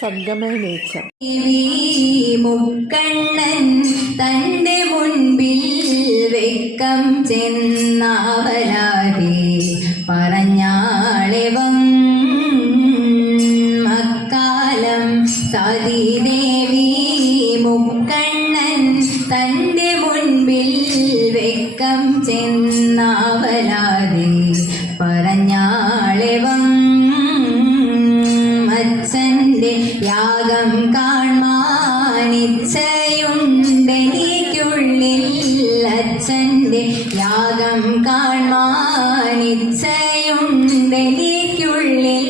സർഗമയ nature. Mukkannan തന്റെ മുൻപിൽ വെക്കം ചെന്നാവലാതെ പറഞ്ഞാളെവം മക്കാലം സതീദേവി മുക്കണ്ണൻ തന്റെ മുൻപിൽ വെക്കം ചെന്നാവലാതെ പറഞ്ഞാളെവം അച്ഛന്റെ യാഗം കാൺമാനിച്ഛയുണ്ടെനിക്കുള്ളിൽ അച്ഛന്റെ യാഗം കാൺമാനിച്ഛയുണ്ടെനിക്കുള്ളിൽ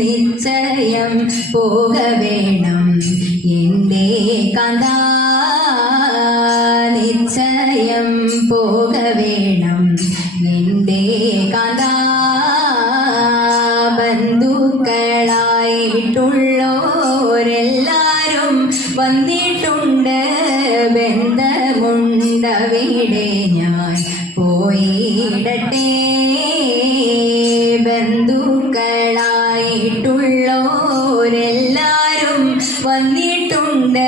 നിശ്ചയം പോക വേണം എൻ്റെ കാന്താ നിശ്ചയം പോക വേണം നിന്റെ കാന്താ ബന്ധുക്കളായിട്ടുള്ളോരെല്ലാരും വന്നിട്ടുണ്ട് ബന്ധമുണ്ടവിടെ ഞാൻ പോയിടട്ടെ ബന്ധുക്കളായിട്ടുള്ളോരെല്ലാരും വന്നിട്ടുണ്ട്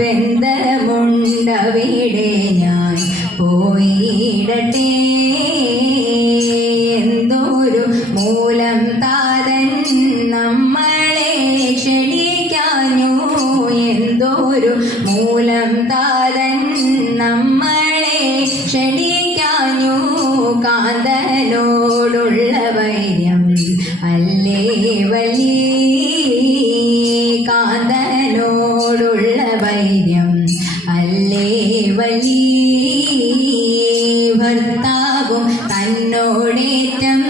ബന്ധമുണ്ടവിടെ ഞാൻ പോയിടട്ടെ എന്തൊരു മൂലം താതൻ നമ്മളെ ക്ഷണിക്കാഞ്ഞു എന്തൊരു മൂലം താതൻ നമ്മളെ ക്ഷണിക്കാഞ്ഞു കാന്തനോടുള്ള വൈര്യം അല്ലേ വലിയ കാന്തനോടുള്ള വൈര്യം അല്ലേ വലിയ ഭർത്താവും തന്നോടേറ്റം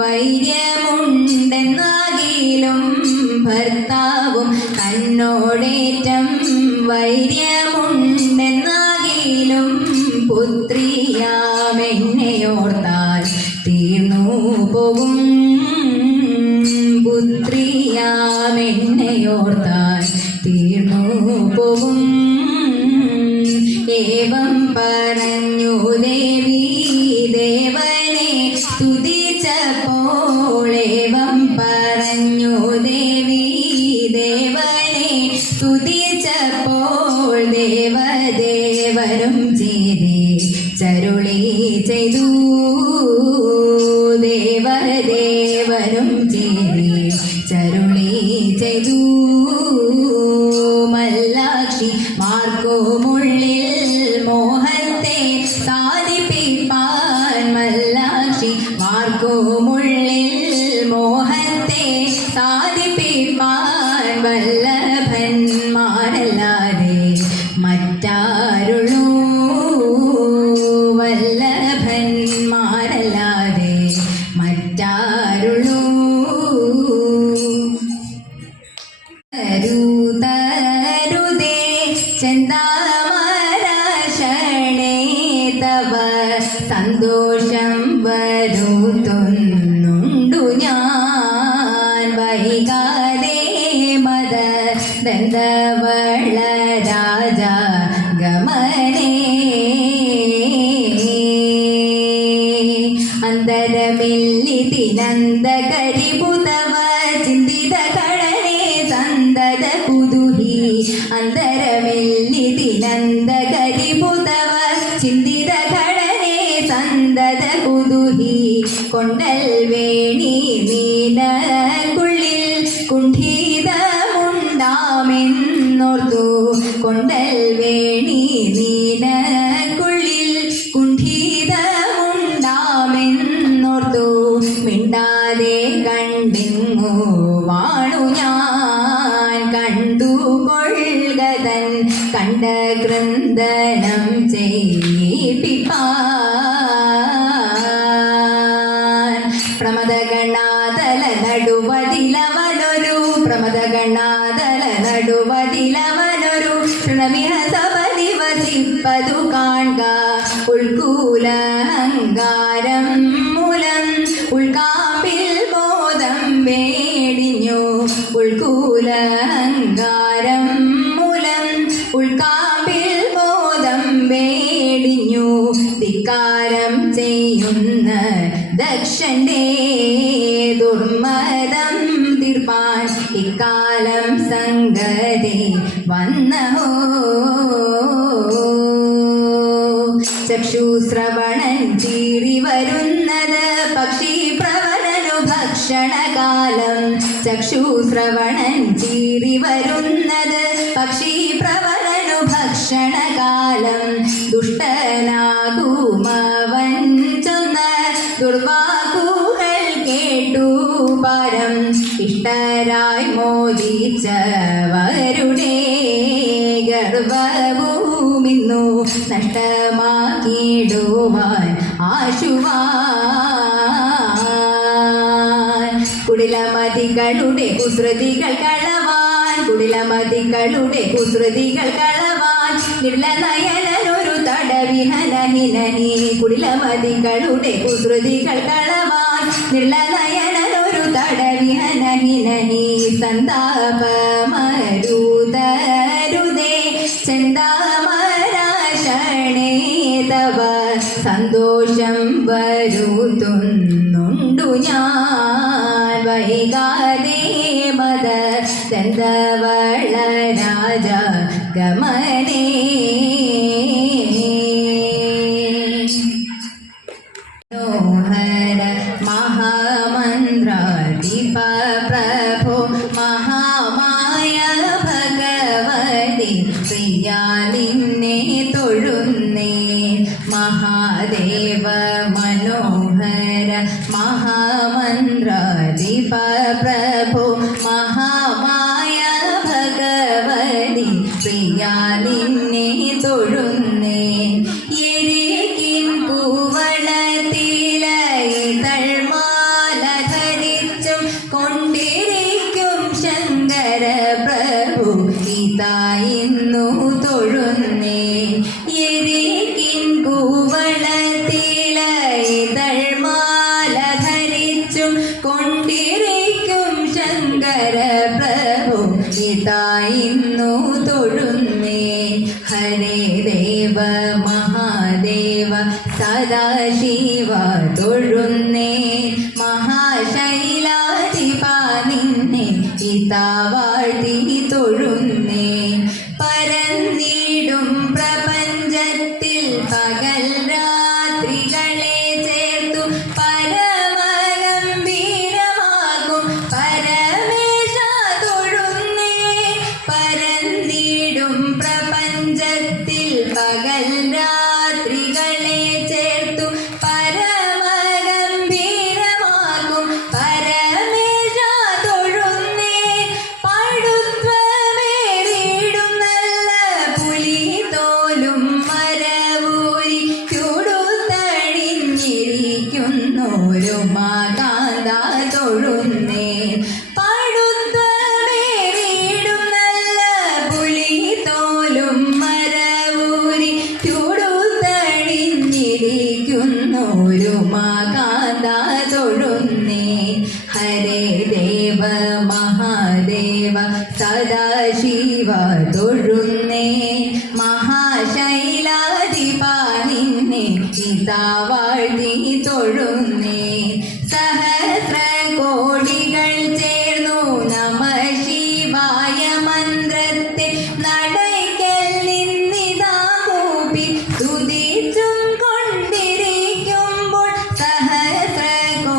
വൈര്യമുണ്ടെന്നാകിലും ഭർത്താവും തന്നോടേറ്റം വൈര്യമുണ്ടെന്നാകിലും പുത്രിയാമെന്നെയോർത്താൽ തീർന്നു പോകും പുത്രിയാമെന്നെയോർത്താൽ തീർന്നു പോകും ഏവം പറഞ്ഞു ദേവി ദേവനെ സ്തുതിച്ചപ്പോൾ ഏവം പറഞ്ഞു ദേവി ദേവനെ സ്തുതിച്ചപ്പോൾ ദേവദേവനും ചെയ്തേ ചരുളി ചെയ്തു ദേവദേവനും ചെയ്തേ ചരുളി ചെയ്തു മല്ലാക്ഷി മാർക്കുമുള്ളിൽ മോഹത്തെ സാധിപ്പിപ്പാൻ മല്ലാക്ഷി മാർക്കുമുള്ളിൽ മോഹത്തെ സാധിപ്പിപ്പാൻ വല്ലഭന്മാരല്ലാതെ മറ്റാരുള്ളൂ വല്ലഭന്മാരല്ലാതെ മറ്റാരുള്ളൂ തരുതരുതേ ചെന്താമരശണേ തവ സന്തോഷം വരുത്തുന്നുണ്ടു ഞാൻ വൈകാതെ മത ദന്തവള രാജ ഗമനേ അന്തരമില്ലിതിനന്ദകരിപുതവ ചിന്തിത കടനേ സന്തത കുതുഹി അന്തരമില്ലിതിനന്ദകരിപുതവ ചിന്തിത കടനേ സന്തത കുതുഹി കൊണ്ടൽ വേണി നീനക്കുള്ളിൽ കുണ്ഠിതമുണ്ടാമെന്നോർത്തു കൊണ്ടൽ വേണി നീനക്കുള്ളിൽ കുണ്ഠിതമുണ്ടാമെന്നോർത്തു മിണ്ടാതെ കണ്ടിങ്ങു വാണു ഞാൻ കണ്ടുകൊള്ളുകതൻ കണ്ട കൃന്ദനം ചെയ്യിപ്പിപ്പാൻ പ്രമദഗണാതല നടുവതിലവനൊരു പ്രമദഗണാതല നടുവതിലവനൊരു തൃണമിഹ സവതി വസിപ്പതു കാൺക ഉൾക്കൂല അഹങ്കാരം മൂലം ഉൾക്കാമ്പിൽ ബോധം വേടിഞ്ഞു ഉൾക്കൂല അഹങ്കാരം മൂലം ഉൾക്കാമ്പിൽ ബോധം വേടിഞ്ഞു ധിക്കാരം ചെയ്യുന്ന ദക്ഷന്റെ ദുർമതം തീർപ്പാൻ ഇക്കാലം വരുന്നഹോ ചക്ഷുശ്രവണൻ ചീറി വരുന്നത് പക്ഷി പ്രവരനു ഭക്ഷണകാലം ചക്ഷുശ്രവണൻ ചീറി വരുന്നത് പക്ഷി പ്രവരനു ഭക്ഷണകാലം ദുഷ്ടനാകുമവൻ ചൊന്ന ദുർവാക്കുകൾ കേട്ടു പരം ഇഷ്ടരായി മോദിച്ചവരുടെ ഗർവവുമിന്നു നഷ്ടമാക്കിടുവാൻ ആശുവാൻ കുടിലമതികളുടെ കുസൃതികൾ കളവാൻ കുടിലമതികളുടെ കുസൃതികൾ കളവാൻ നിർലനയനൊരു തടവിഹനഹിനഹി കുടിലമതികളുടെ കുസൃതികൾ കളവാൻ നിർലനയനൊരു തടവിഹനഹിനഹി സന്താപമരുതരുതേ ചെന്താമരാശണേ തവ സന്തോഷം വരുത്തുന്നുണ്ടു ഞാൻ വൈകാതെ മത ദന്തവള രാജ ഗമനേ മനോഹര മഹാമന്ത്രാധിപ പ്രഭോ മഹാമായ ഭഗവതി പ്രിയ നിന്നെ തൊഴുന്നേ മഹാദേവ മനോഹര മഹാമന്ത്രാധിപ പ്രഭോ മഹാമായ ഭഗവതി പ്രിയ നിന്നെ തൊഴുന്നേ എരികിൻ പൂവളത്തിലയിതൾമാല ധരിച്ചും കൊണ്ടിരിക്കും ശങ്കര പ്രഭു ഇതായിന്നു തൊഴുന്നേ എരികിൻ പൂവളത്തിലയിതൾമാല ധരിച്ചും കൊണ്ടിരിക്കും ശങ്കര പ്രഭു ഇതായിന്നു തൊഴുന്നേ ഹരേ ദേവ മഹാദേവ സദാശിവ തൊഴുന്നേ മഹാശൈലാധിപ നിന്നെ ഇതാ വാഴ്ത്തി തൊഴുന്നേ പരന്നിടും പ്രപഞ്ചത്തിൽ പകൽ രാത്രികളെ ചേർത്തു പരമഗംഭീരമാകും പരമേശ തൊഴുന്നേ പരന്നിടും പ്രപഞ്ചത്തിൽ പകൽ രാത്രികളെ ചേർത്തു പരമഗംഭീരമാകും പരമേശ തൊഴുന്നേ പടുത്വമേറിയിടും നല്ല പുലിതോലും മരവൂരി ചുടുത്തണിഞ്ഞിരിക്കുന്നോരു മാകാന്ത തൊഴുന്നേ പടുത്വമേറിയിടും നല്ല പുലിതോലും മരവൂരി ചുടുത്തണിഞ്ഞിരിക്കുന്നോരു മാകാന്ത തൊഴുന്നേ ഹരേ ദേവ മഹാദേവ സദാശിവ തൊഴുന്നേ മഹാശൈലാധിപ നിന്നെ ഇതാ വാഴ്ത്തി തൊഴുന്നേ സഹസ്രകോടികൾ ചേർന്നു നമ ശിവായ മന്ത്രത്തെ നടയ്ക്കൽ നിന്നിതാ കൂപ്പി സ്തുതിച്ചും കൊണ്ടിരിക്കുമ്പോൾ സഹസ്രകോടികൾ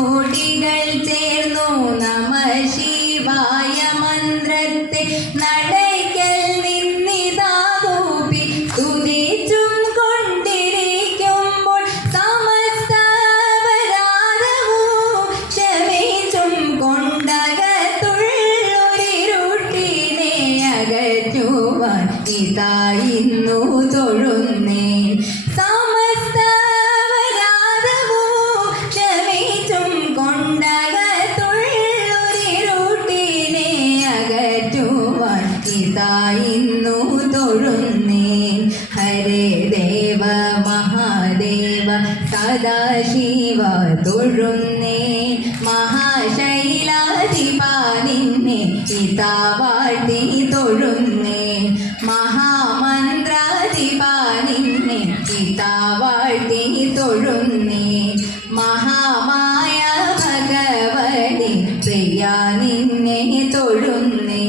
ചേർന്നു നമ ശിവായ മന്ത്രത്തെ നടയ്ക്കൽ നിന്നിതാ കൂപ്പി സ്തുതിച്ചും കൊണ്ടിരിക്കുമ്പോൾ സമസ്തപരാധവും ക്ഷമിച്ചും കൊണ്ടകത്തുള്ളൊരിരുട്ടിനെ അകറ്റുവാൻ ഇതായിന്നു തൊഴുന്നേ സമസ്തപരാധവും ക്ഷമിച്ചും കൊണ്ടകത്തുള്ളൊരിരുട്ടിനെ അകറ്റുവാൻ ഇതായിന്നു തൊഴുന്നേ ഹരേ ദേവ മഹാദേവ സദാശിവ തൊഴുന്നേ മഹാശൈലാധിപ നിന്നെ ഇതാ വാഴ്ത്തി തൊഴുന്നേ മഹാമന്ത്രാധിപ നിന്നെ ഇതാ വാഴ്ത്തി തൊഴുന്നേ മഹാമായ ഭഗവതി പ്രിയ നിന്നെ തൊഴുന്നേ